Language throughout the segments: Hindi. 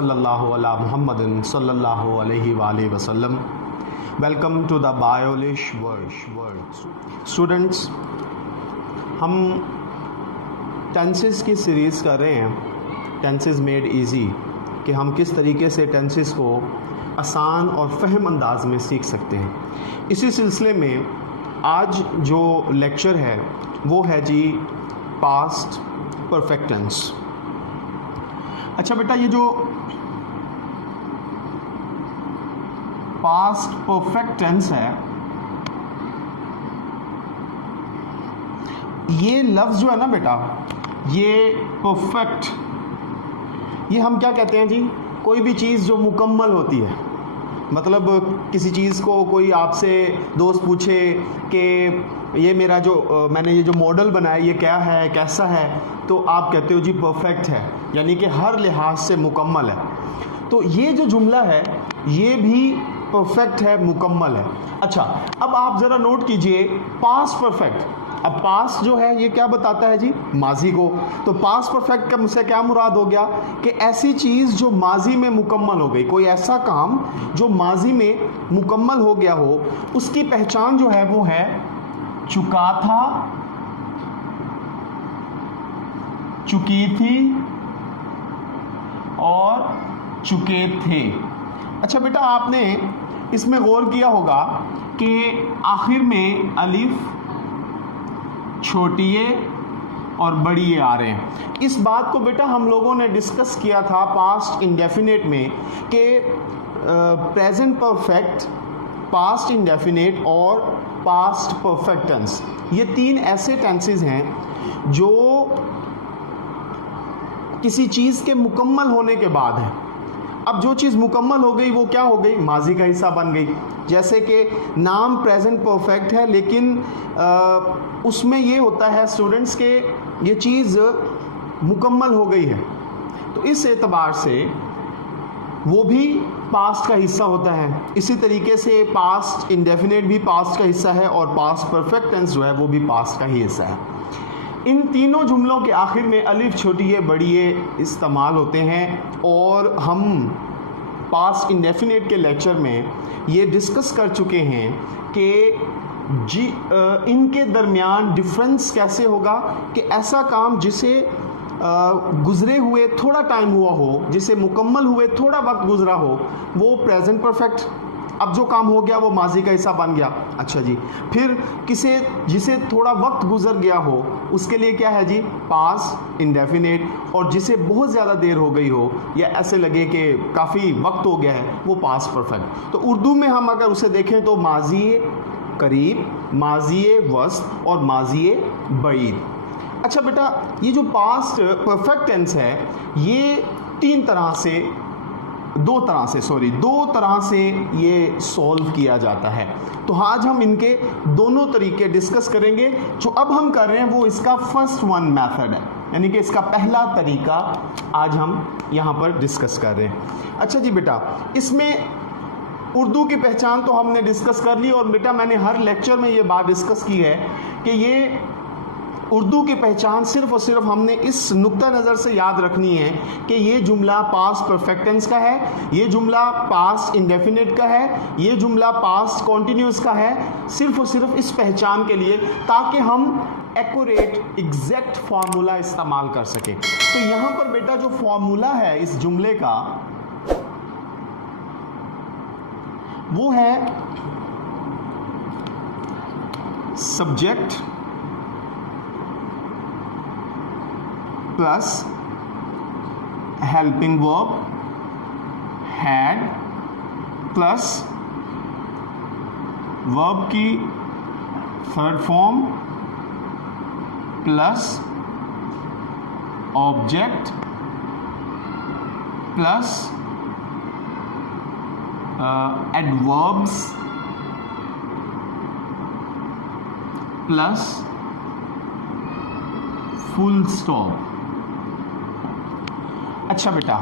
सल्लल्लाहु अला मुहम्मदिन सल्लल्लाहु अलैहि वसल्लम। Welcome to the Biolish words. Students, हम टेंसेस की सीरीज़ कर रहे हैं, टेंसेस मेड इजी, कि हम किस तरीके से टेंसेस को आसान और फ़हम अंदाज में सीख सकते हैं। इसी सिलसिले में आज जो लेक्चर है वो है जी पास्ट परफेक्ट टेंस। अच्छा बेटा, ये जो पास्ट परफेक्ट टेंस है, ये लफ्ज़ जो है ना बेटा, ये परफेक्ट, ये हम क्या कहते हैं जी, कोई भी चीज़ जो मुकम्मल होती है। मतलब किसी चीज़ को कोई आपसे दोस्त पूछे कि ये मेरा जो मैंने ये जो मॉडल बनाया ये क्या है, कैसा है, तो आप कहते हो जी परफेक्ट है, यानी कि हर लिहाज से मुकम्मल है। तो ये जो जुमला है ये भी परफेक्ट है, मुकम्मल है। अच्छा, अब आप ज़रा नोट कीजिए पास्ट परफेक्ट। अब पास्ट जो है ये क्या बताता है जी, माजी को। तो पास्ट परफेक्ट का मुझसे क्या मुराद हो गया कि ऐसी चीज़ जो माजी में मुकम्मल हो गई, कोई ऐसा काम जो माजी में मुकम्मल हो गया हो, उसकी पहचान जो है वो है चुका था, चुकी थी और चुके थे। अच्छा बेटा, आपने इसमें गौर किया होगा कि आखिर में अलिफ, छोटी ए और बड़ी ए आ रहे हैं। इस बात को बेटा हम लोगों ने डिस्कस किया था पास्ट इंडेफिनेट में कि प्रेजेंट परफेक्ट, पास्ट इंडेफिनेट और पास्ट परफेक्ट टेंस, ये तीन ऐसे टेंसेस हैं जो किसी चीज़ के मुकम्मल होने के बाद है। अब जो चीज़ मुकम्मल हो गई वो क्या हो गई, माजी का हिस्सा बन गई। जैसे कि नाम प्रेजेंट परफेक्ट है, लेकिन उसमें ये होता है स्टूडेंट्स के ये चीज़ मुकम्मल हो गई है, तो इस एतबार से वो भी पास्ट का हिस्सा होता है। इसी तरीके से पास्ट इंडेफिनेट भी पास्ट का हिस्सा है और पास्ट परफेक्ट टेंस जो है वो भी पास्ट का ही हिस्सा है। इन तीनों जुमलों के आखिर में अलिफ, छोटी ए, बड़ी ए इस्तेमाल होते हैं और हम पास्ट इंडेफिनेट के लेक्चर में ये डिस्कस कर चुके हैं कि इनके दरमियान डिफरेंस कैसे होगा कि ऐसा काम जिसे गुज़रे हुए थोड़ा टाइम हुआ हो, जिसे मुकम्मल हुए थोड़ा वक्त गुज़रा हो, वो प्रेजेंट परफेक्ट। अब जो काम हो गया वो माजी का हिस्सा बन गया। अच्छा जी, फिर जिसे थोड़ा वक्त गुजर गया हो उसके लिए क्या है जी, पास्ट इंडेफिनेट। और जिसे बहुत ज़्यादा देर हो गई हो या ऐसे लगे कि काफ़ी वक्त हो गया है, वो पास्ट परफेक्ट। तो उर्दू में हम अगर उसे देखें तो माजी करीब, माजी वस्त और माजी बईद। अच्छा बेटा, ये जो पास्ट परफेक्ट टेंस है ये दो तरह से ये सॉल्व किया जाता है। तो आज हम इनके दोनों तरीके डिस्कस करेंगे। जो अब हम कर रहे हैं वो इसका फर्स्ट वन मेथड है, यानी कि इसका पहला तरीका आज हम यहाँ पर डिस्कस कर रहे हैं। अच्छा जी बेटा, इसमें उर्दू की पहचान तो हमने डिस्कस कर ली, और बेटा मैंने हर लेक्चर में ये बात डिस्कस की है कि ये उर्दू की पहचान सिर्फ और सिर्फ हमने इस नुक्ता नज़र से याद रखनी है कि ये जुमला पास्ट परफेक्ट टेंस का है, ये जुमला पास्ट इंडेफिनिट का है, ये जुमला पास्ट कॉन्टिन्यूस का है, सिर्फ और सिर्फ इस पहचान के लिए, ताकि हम एक्यूरेट एग्जैक्ट फार्मूला इस्तेमाल कर सकें। तो यहाँ पर बेटा जो फार्मूला है इस जुमले का वो है subject plus helping verb had plus verb की third form plus object plus adverbs plus full stop. अच्छा बेटा,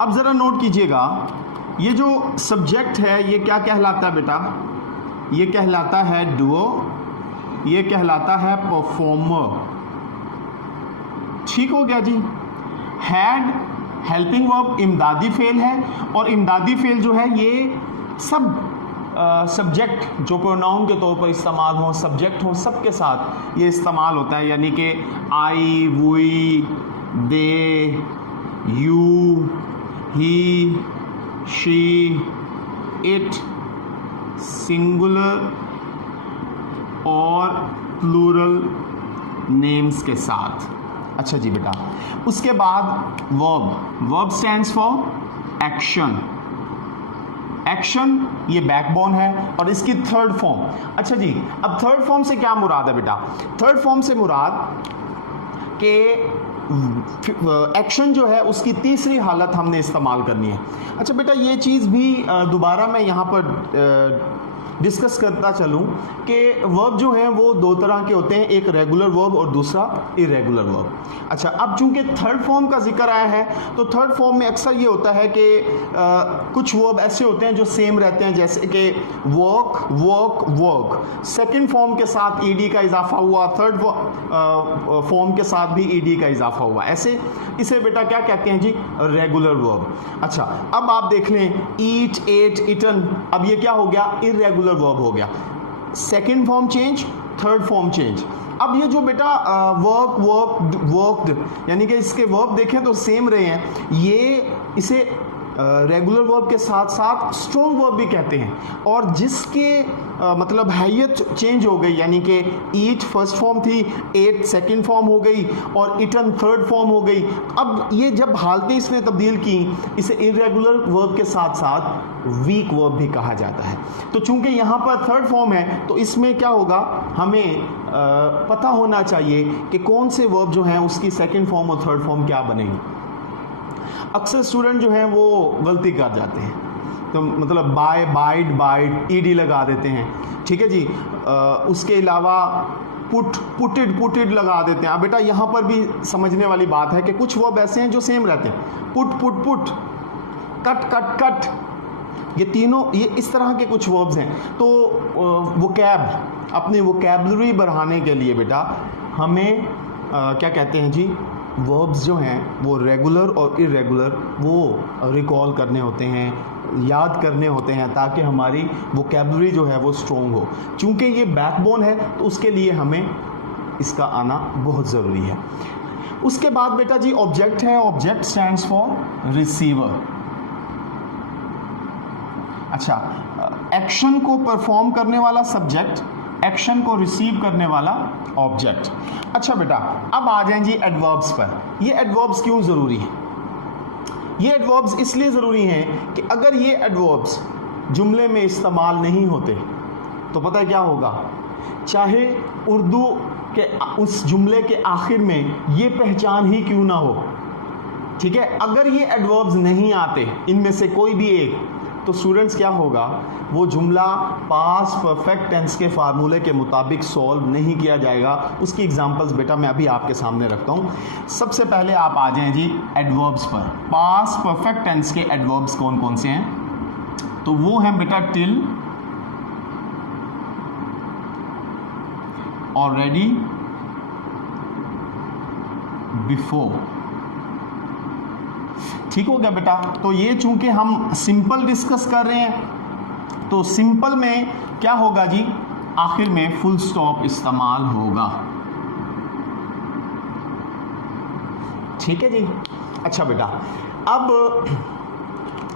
अब ज़रा नोट कीजिएगा, ये जो सब्जेक्ट है ये क्या कहलाता है बेटा, ये कहलाता है डुओ, ये कहलाता है परफॉर्मर। ठीक हो गया जी। हैड हेल्पिंग वर्ब इमदादी फेल है, और इमदादी फेल जो है ये सब सब्जेक्ट जो प्रोनाउन के तौर पर इस्तेमाल हो, सब्जेक्ट हो, सबके साथ ये इस्तेमाल होता है, यानी कि I, we, they, you, he, she, it, singular और प्लूरल नेम्स के साथ। अच्छा जी बेटा, उसके बाद verb stands for action. Action ये बैकबोन है और इसकी थर्ड फॉर्म। अच्छा जी, अब थर्ड फॉर्म से क्या मुराद है बेटा? थर्ड फॉर्म से मुराद के एक्शन जो है उसकी तीसरी हालत हमने इस्तेमाल करनी है। अच्छा बेटा, ये चीज़ भी दोबारा मैं यहाँ पर डिस्कस करता चलूँ कि वर्ब जो हैं वो दो तरह के होते हैं, एक रेगुलर वर्ब और दूसरा इरेगुलर वर्ब। अच्छा, अब चूंकि थर्ड फॉर्म का जिक्र आया है तो थर्ड फॉर्म में अक्सर ये होता है कि कुछ वर्ब ऐसे होते हैं जो सेम रहते हैं, जैसे कि work, work, work. Second form के साथ ईडी का इजाफा हुआ, थर्ड फॉर्म के साथ भी ईडी का इजाफा हुआ। ऐसे इसे बेटा क्या कहते हैं जी? Regular verb. अच्छा, अब आप देख लें, ईट, एट, इटन, अब ये क्या हो गया? इरेगुलर वर्ब हो गया। Second form change, third form change. अब ये जो बेटा वर्क, वर्क, वर्कड, यानी कि इसके वर्ब देखें तो सेम रहे हैं, ये इसे रेगुलर वर्ब के साथ साथ स्ट्रॉन्ग वर्ब भी कहते हैं। और जिसके मतलब हैयत चेंज हो गई, यानी कि ईट फर्स्ट फॉर्म थी, एट सेकंड फॉर्म हो गई और इटन थर्ड फॉर्म हो गई। अब ये जब हालतें इसने तब्दील की, इसे इरेगुलर वर्ब के साथ साथ वीक वर्ब भी कहा जाता है। तो चूंकि यहाँ पर थर्ड फॉर्म है तो इसमें क्या होगा, हमें पता होना चाहिए कि कौन से वर्ब जो हैं उसकी सेकंड फॉर्म और थर्ड फॉर्म क्या बनेगी। अक्सर स्टूडेंट जो हैं वो गलती कर जाते हैं, तो मतलब बाय, बाइट, बाइट, ईडी लगा देते हैं, ठीक है जी। उसके अलावा पुट, पुटेड, पुटेड लगा देते हैं। अब बेटा यहाँ पर भी समझने वाली बात है कि कुछ वर्ब ऐसे हैं जो सेम रहते हैं, put, put, put, cut, cut, cut, ये तीनों, ये इस तरह के कुछ वर्ब्स हैं। तो अपनी वोकैबुलरी बढ़ाने के लिए बेटा हमें क्या कहते हैं जी, वर्ब्स जो हैं वो रेगुलर और इरेगुलर वो रिकॉल करने होते हैं, याद करने होते हैं, ताकि हमारी वोकैबुलरी जो है वो स्ट्रॉन्ग हो। चूँकि ये बैकबोन है तो उसके लिए हमें इसका आना बहुत ज़रूरी है। उसके बाद बेटा जी ऑब्जेक्ट है। Object stands for receiver. अच्छा, एक्शन को परफॉर्म करने वाला सब्जेक्ट, एक्शन को रिसीव करने वाला ऑब्जेक्ट। अच्छा बेटा, अब आ जाएं जी एडवर्ब्स पर। ये एडवर्ब्स क्यों ज़रूरी हैं? ये एडवर्ब्स इसलिए ज़रूरी हैं कि अगर ये एडवर्ब्स जुमले में इस्तेमाल नहीं होते तो पता है क्या होगा, चाहे उर्दू के उस जुमले के आखिर में ये पहचान ही क्यों ना हो, ठीक है, अगर ये एडवर्ब्स नहीं आते, इनमें से कोई भी एक, तो स्टूडेंट्स क्या होगा, वो जुमला पास्ट परफेक्ट टेंस के फार्मूले के मुताबिक सॉल्व नहीं किया जाएगा। उसकी एग्जांपल्स बेटा मैं अभी आपके सामने रखता हूँ। सबसे पहले आप आ जाएं जी एडवर्ब्स पर। पास्ट परफेक्ट टेंस के एडवर्ब्स कौन कौन से हैं? तो वो हैं बेटा टिल, ऑलरेडी, बिफोर। ठीक हो गया बेटा। तो ये चूंकि हम सिंपल डिस्कस कर रहे हैं तो सिंपल में क्या होगा जी, आखिर में फुल स्टॉप इस्तेमाल होगा। ठीक है जी। अच्छा बेटा, अब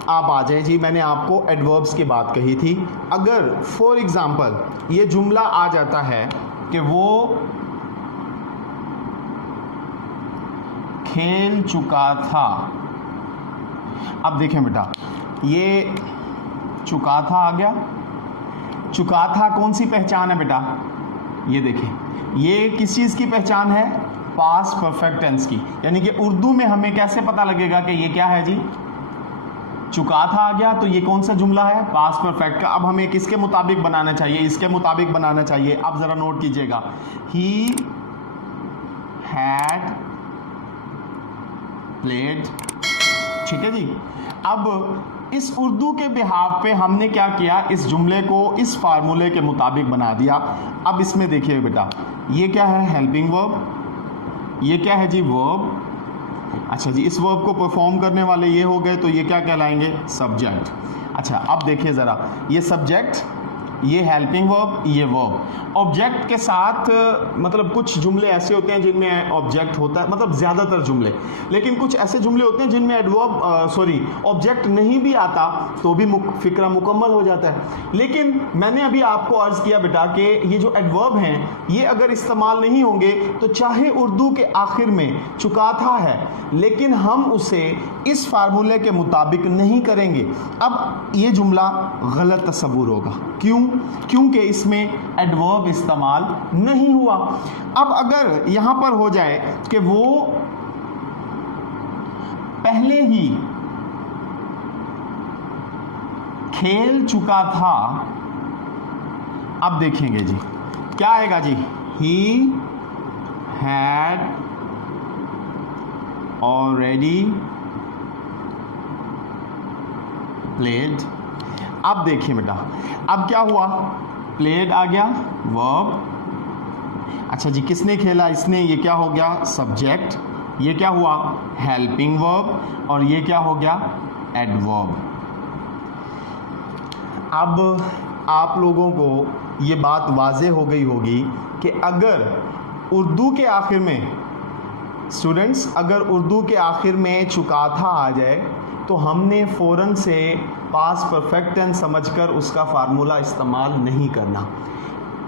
आप आ जाए जी, मैंने आपको एडवर्ब्स की बात कही थी। अगर फॉर एग्जांपल ये जुमला आ जाता है कि वो खेल चुका था। अब देखें बेटा, ये चुका था आ गया। चुका था कौन सी पहचान है बेटा? ये देखें, ये किस चीज़ की पहचान है? पास्ट परफेक्ट टेंस की। यानी कि उर्दू में हमें कैसे पता लगेगा कि ये क्या है जी? चुका था आ गया, तो ये कौन सा जुमला है? पास्ट परफेक्ट का। अब हमें किसके मुताबिक बनाना चाहिए? इसके मुताबिक बनाना चाहिए। अब ज़रा नोट कीजिएगा, ही हैड प्लेड। ठीक है जी। अब इस उर्दू के बिहाफ पे हमने क्या किया, इस जुमले को इस फार्मूले के मुताबिक बना दिया। अब इसमें देखिए बेटा, ये क्या है? Helping verb. ये क्या है जी? वर्ब। अच्छा जी, इस वर्ब को परफॉर्म करने वाले ये हो गए, तो ये क्या कहलाएंगे? सब्जेक्ट। अच्छा, अब देखिए ज़रा, ये सब्जेक्ट, ये हेल्पिंग वर्ब, ये वर्ब। ऑब्जेक्ट के साथ मतलब कुछ जुमले ऐसे होते हैं जिनमें ऑब्जेक्ट होता है, मतलब ज़्यादातर जुमले, लेकिन कुछ ऐसे जुमले होते हैं जिनमें ऑब्जेक्ट नहीं भी आता तो भी फिक्रा मुकम्मल हो जाता है। लेकिन मैंने अभी आपको अर्ज़ किया बेटा कि ये जो एडवर्ब हैं ये अगर इस्तेमाल नहीं होंगे तो चाहे उर्दू के आखिर में चुकाथा है, लेकिन हम उसे इस फार्मूले के मुताबिक नहीं करेंगे। अब ये जुमला गलत तस्वुर होगा। क्यों? क्योंकि इसमें एडवर्ब इस्तेमाल नहीं हुआ। अब अगर यहां पर हो जाए कि वो पहले ही खेल चुका था, अब देखेंगे जी क्या आएगा जी, ही हैड ऑलरेडी प्लेड। अब देखिए बेटा, अब क्या हुआ, प्लेड आ गया वर्ब। अच्छा जी, किसने खेला? इसने। ये क्या हो गया? सब्जेक्ट। ये क्या हुआ? Helping verb. और ये क्या हो गया? एडवर्ब। अब आप लोगों को ये बात वाज़ेह हो गई होगी कि अगर उर्दू के आखिर में, स्टूडेंट्स, अगर उर्दू के आखिर में चुकाथा आ जाए तो हमने फ़ौरन से पास्ट परफेक्ट टेंस समझकर उसका फार्मूला इस्तेमाल नहीं करना।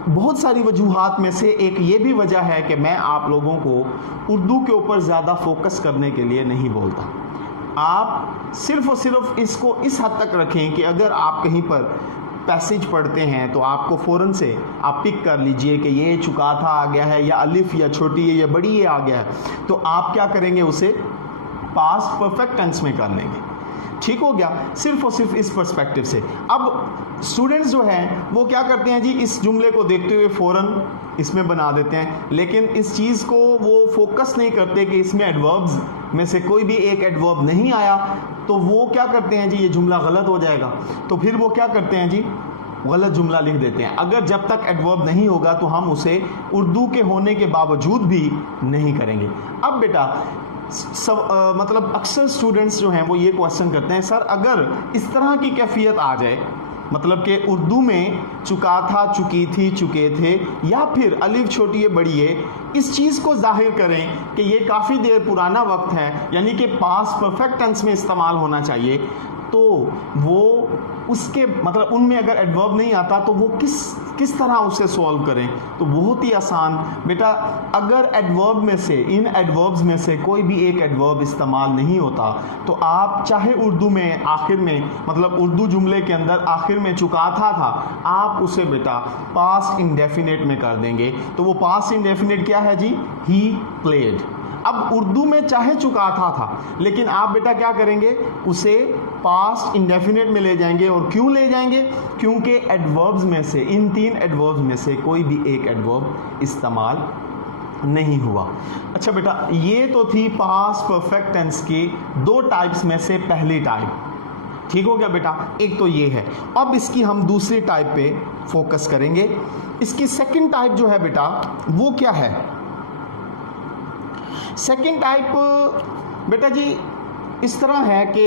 बहुत सारी वजूहात में से एक ये भी वजह है कि मैं आप लोगों को उर्दू के ऊपर ज़्यादा फोकस करने के लिए नहीं बोलता। आप सिर्फ़ और सिर्फ इसको इस हद तक रखें कि अगर आप कहीं पर पैसेज पढ़ते हैं तो आपको फ़ौरन से आप पिक कर लीजिए कि ये चुकाथा आ गया है, या अलिफ, या छोटी है, या बड़ी ये आ गया है, तो आप क्या करेंगे? उसे पास्ट परफेक्ट टेंस में कर लेंगे। ठीक हो गया? सिर्फ और सिर्फ इस पर्सपेक्टिव से। अब स्टूडेंट्स जो हैं वो क्या करते हैं जी, इस जुमले को देखते हुए फ़ौरन इसमें बना देते हैं, लेकिन इस चीज़ को वो फोकस नहीं करते कि इसमें एडवर्ब्स में से कोई भी एक एडवर्ब नहीं आया, तो वो क्या करते हैं जी, ये जुमला गलत हो जाएगा। तो फिर वो क्या करते हैं जी, गलत जुमला लिख देते हैं। अगर जब तक एडवर्ब नहीं होगा तो हम उसे उर्दू के होने के बावजूद भी नहीं करेंगे। अब बेटा मतलब अक्सर स्टूडेंट्स जो हैं वो ये क्वेश्चन करते हैं, सर अगर इस तरह की कैफियत आ जाए, मतलब कि उर्दू में चुकाथा, चुकी थी, चुके थे, या फिर अलिफ छोटी है बड़ी है, इस चीज़ को जाहिर करें कि ये काफ़ी देर पुराना वक्त है, यानी कि पास्ट परफेक्ट टेंस में इस्तेमाल होना चाहिए, तो वो उसके मतलब उनमें अगर एडवर्ब नहीं आता तो वो किस तरह उसे सॉल्व करें? तो बहुत ही आसान बेटा, अगर एडवर्ब में से, इन एडवर्ब्स में से कोई भी एक एडवर्ब इस्तेमाल नहीं होता तो आप चाहे उर्दू में आखिर में, मतलब उर्दू जुमले के अंदर आखिर में चुकाथा था, आप उसे बेटा पास्ट इंडेफिनिट में कर देंगे। तो वो पास्ट इंडेफिनिट क्या है जी? He played. अब उर्दू में चाहे चुकाथा था, लेकिन आप बेटा क्या करेंगे? उसे पास्ट इंडेफिनिट में ले जाएंगे। और क्यों ले जाएंगे? क्योंकि एडवर्ब्स में से, इन तीन एडवर्ब्स में से कोई भी एक एडवर्ब इस्तेमाल नहीं हुआ। अच्छा बेटा, ये तो थी पास्ट परफेक्ट टेंस की दो टाइप्स में से पहली टाइप। ठीक हो गया बेटा? एक तो ये है। अब इसकी हम दूसरी टाइप पे फोकस करेंगे। इसकी सेकंड टाइप जो है बेटा, वो क्या है? सेकेंड टाइप बेटा जी इस तरह है कि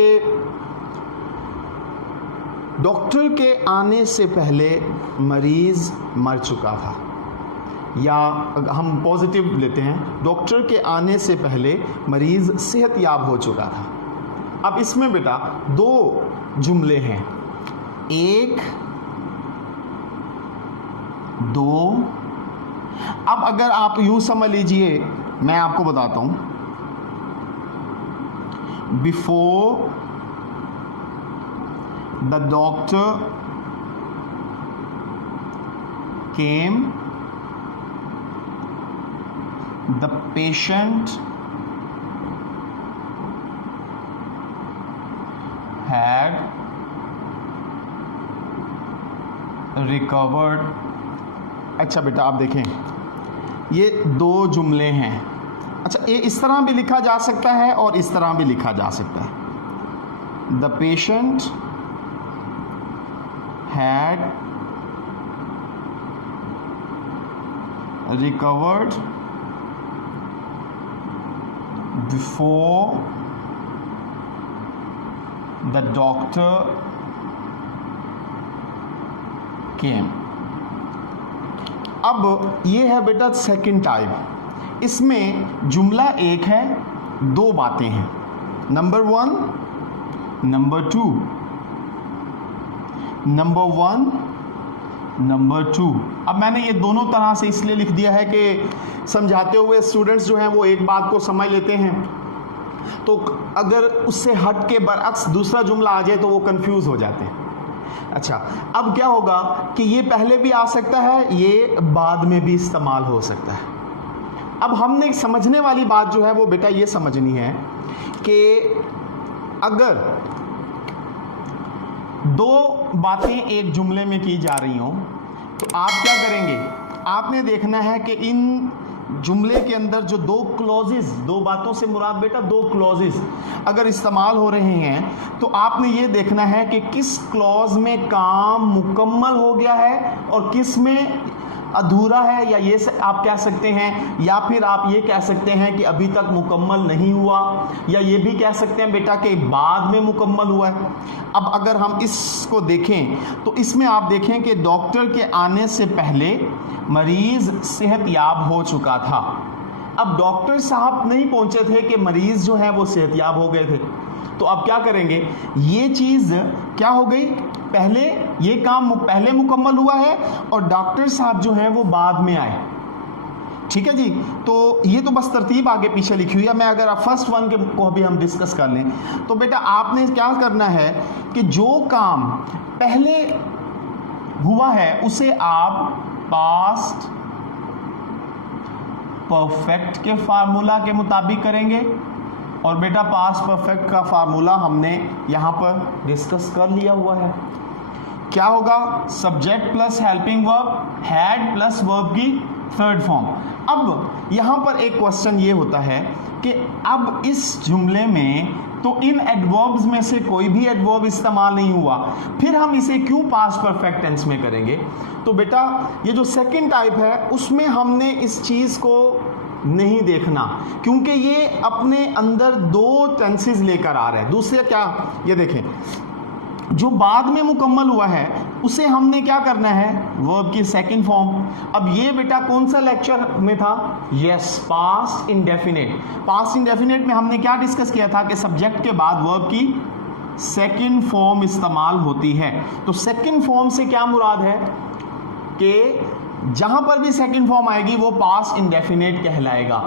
डॉक्टर के आने से पहले मरीज मर चुका था, या हम पॉजिटिव लेते हैं, डॉक्टर के आने से पहले मरीज सेहतयाब हो चुका था। अब इसमें बेटा दो जुमले हैं, एक, दो। अब अगर आप यूं समझ लीजिए, मैं आपको बताता हूं, before the doctor came the patient had recovered. अच्छा बेटा आप देखें, ये दो जुमले हैं। अच्छा, ये इस तरह भी लिखा जा सकता है और इस तरह भी लिखा जा सकता है। The patient had recovered before the doctor केम। अब ये है बेटा सेकंड टाइप। इसमें जुमला एक है, दो बातें हैं, number one, number two, number one, number two. अब मैंने ये दोनों तरह से इसलिए लिख दिया है कि समझाते हुए स्टूडेंट्स जो हैं वो एक बात को समझ लेते हैं, तो अगर उससे हट के बरअक्स दूसरा जुमला आ जाए तो वो कंफ्यूज हो जाते हैं। अच्छा, अब क्या होगा कि ये पहले भी आ सकता है, ये बाद में भी इस्तेमाल हो सकता है। अब हमने समझने वाली बात जो है वो बेटा ये समझनी है कि अगर दो बातें एक जुमले में की जा रही हों तो आप क्या करेंगे, आपने देखना है कि इन जुमले के अंदर जो दो क्लॉजेस, दो बातों से मुराद बेटा दो क्लॉजेस अगर इस्तेमाल हो रहे हैं तो आपने ये देखना है कि किस क्लॉज में काम मुकम्मल हो गया है और किस में अधूरा है, या ये आप कह सकते हैं, या फिर आप ये कह सकते हैं कि अभी तक मुकम्मल नहीं हुआ, या ये भी कह सकते हैं बेटा कि बाद में मुकम्मल हुआ है। अब अगर हम इसको देखें तो इसमें आप देखें कि डॉक्टर के आने से पहले मरीज़ सेहतयाब हो चुका था। अब डॉक्टर साहब नहीं पहुंचे थे कि मरीज़ जो है वो सेहतयाब हो गए थे, तो अब क्या करेंगे, ये चीज़ क्या हो गई, पहले ये काम पहले मुकम्मल हुआ है और डॉक्टर साहब जो हैं वो बाद में आए। ठीक है जी, तो ये तो बस तरतीब आगे पीछे लिखी हुई है। मैं अगर आप फर्स्ट वन के को भी हम डिस्कस कर लें तो बेटा आपने क्या करना है कि जो काम पहले हुआ है उसे आप पास्ट परफेक्ट के फार्मूला के मुताबिक करेंगे, और बेटा पास्ट परफेक्ट का फार्मूला हमने यहाँ पर डिस्कस कर लिया हुआ है। क्या होगा, subject plus helping verb, had plus verb की थर्ड फॉर्म। अब यहाँ पर एक क्वेश्चन ये होता है कि अब इस जुमले में तो इन एडवर्ब्स में से कोई भी एडवर्ब इस्तेमाल नहीं हुआ, फिर हम इसे क्यों पास्ट परफेक्ट टेंस में करेंगे। तो बेटा ये जो सेकंड टाइप है उसमें हमने इस चीज़ को नहीं देखना, क्योंकि ये अपने अंदर दो टेंसेस लेकर आ रहा है। दूसरे क्या, ये देखें, जो बाद में मुकम्मल हुआ है उसे हमने क्या करना है, वर्ब की सेकंड फॉर्म। अब ये बेटा कौन सा लेक्चर में था, yes, past indefinite. Past indefinite में हमने क्या डिस्कस किया था कि सब्जेक्ट के बाद वर्ब की सेकंड फॉर्म इस्तेमाल होती है। तो सेकंड फॉर्म से क्या मुराद है कि जहां पर भी सेकंड फॉर्म आएगी वो पास्ट इंडेफिनिट कहलाएगा।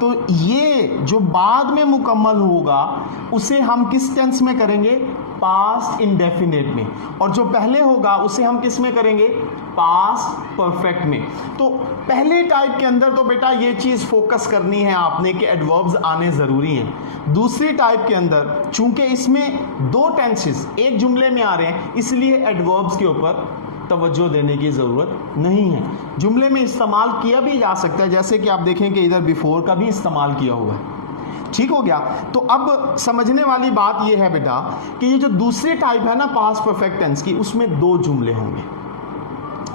तो ये जो बाद में मुकम्मल होगा उसे हम किस टेंस में करेंगे, पास्ट इंडेफिनिट में, और जो पहले होगा उसे हम किस में करेंगे, पास्ट परफेक्ट में। तो पहले टाइप के अंदर तो बेटा ये चीज़ फोकस करनी है आपने कि एडवर्ब्स आने ज़रूरी हैं। दूसरी टाइप के अंदर चूंकि इसमें दो टेंसेस एक जुमले में आ रहे हैं इसलिए एडवर्ब्स के ऊपर तवज्जो देने की ज़रूरत नहीं है। जुमले में इस्तेमाल किया भी जा सकता है, जैसे कि आप देखें कि इधर बिफोर का भी इस्तेमाल किया हुआ है। ठीक हो गया। तो अब समझने वाली बात यह है बेटा कि ये जो दूसरी टाइप है ना पास्ट परफेक्ट टेंस की, उसमें दो जुमले होंगे।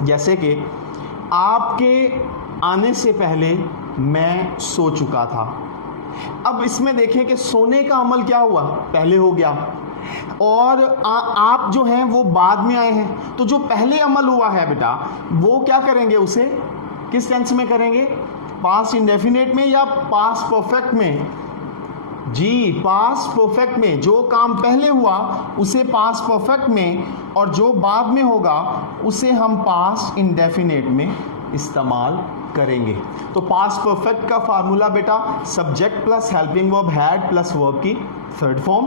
जैसे कि आपके आने से पहले मैं सो चुका था। अब इसमें देखें कि सोने का अमल क्या हुआ, पहले हो गया, और आप जो हैं वो बाद में आए हैं। तो जो पहले अमल हुआ है बेटा वो क्या करेंगे, उसे किस टेंस में करेंगे, पास्ट इंडेफिनिट में या पास्ट परफेक्ट में, जी पास्ट परफेक्ट में। जो काम पहले हुआ उसे पास्ट परफेक्ट में, और जो बाद में होगा उसे हम पास्ट इंडेफिनिट में इस्तेमाल करेंगे। तो पास्ट परफेक्ट का फार्मूला बेटा subject plus helping verb, had plus verb की थर्ड फॉर्म।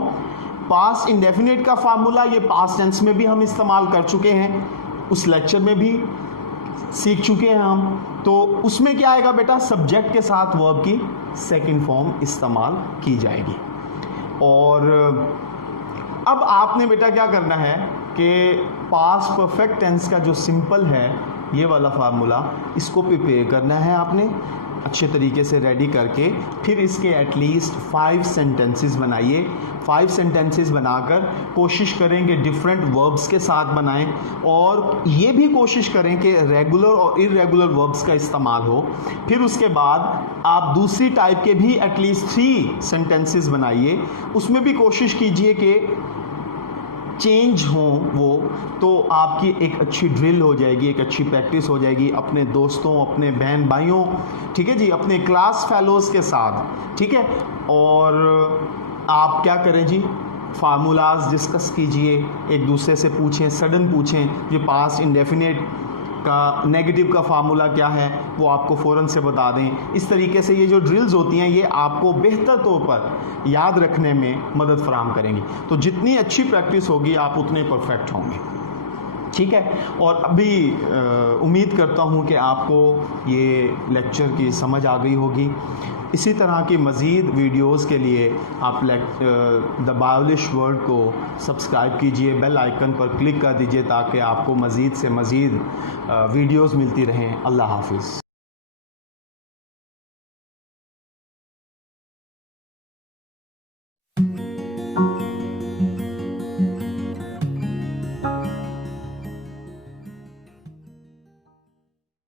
पास्ट इंडेफिनिट का फार्मूला ये पास्ट टेंस में भी हम इस्तेमाल कर चुके हैं, उस लेक्चर में भी सीख चुके हैं हम। तो उसमें क्या आएगा बेटा, सब्जेक्ट के साथ वर्ब की सेकंड फॉर्म इस्तेमाल की जाएगी। और अब आपने बेटा क्या करना है कि पास्ट परफेक्ट टेंस का जो सिंपल है ये वाला फार्मूला, इसको प्रिपेयर करना है आपने। अच्छे तरीके से रेडी करके फिर इसके एटलीस्ट 5 सेंटेंसेस बनाइए। 5 सेंटेंसेस बनाकर कोशिश करें कि डिफरेंट वर्ब्स के साथ बनाएं और ये भी कोशिश करें कि रेगुलर और इर्रेगुलर वर्ब्स का इस्तेमाल हो। फिर उसके बाद आप दूसरी टाइप के भी एटलीस्ट 3 सेंटेंसेस बनाइए, उसमें भी कोशिश कीजिए कि चेंज हो वो, तो आपकी एक अच्छी ड्रिल हो जाएगी, एक अच्छी प्रैक्टिस हो जाएगी अपने दोस्तों, अपने बहन भाइयों, ठीक है जी, अपने क्लास फेलोज़ के साथ, ठीक है। और आप क्या करें जी, फार्मूलाज डिस्कस कीजिए, एक दूसरे से पूछें, सडन पूछें, ये पास्ट इंडेफिनिट का नेगेटिव का फार्मूला क्या है वो आपको फ़ौरन से बता दें। इस तरीके से ये जो ड्रिल्स होती हैं ये आपको बेहतर तौर पर याद रखने में मदद फराहम करेंगी। तो जितनी अच्छी प्रैक्टिस होगी आप उतने परफेक्ट होंगे, ठीक है। और अभी उम्मीद करता हूँ कि आपको ये लेक्चर की समझ आ गई होगी। इसी तरह की मज़ीद वीडियोस के लिए आप द बायोलिश वर्ल्ड को सब्सक्राइब कीजिए, बेल आइकन पर क्लिक कर दीजिए ताकि आपको मज़ीद से मज़ीद वीडियोस मिलती रहें। अल्लाह हाफिज़।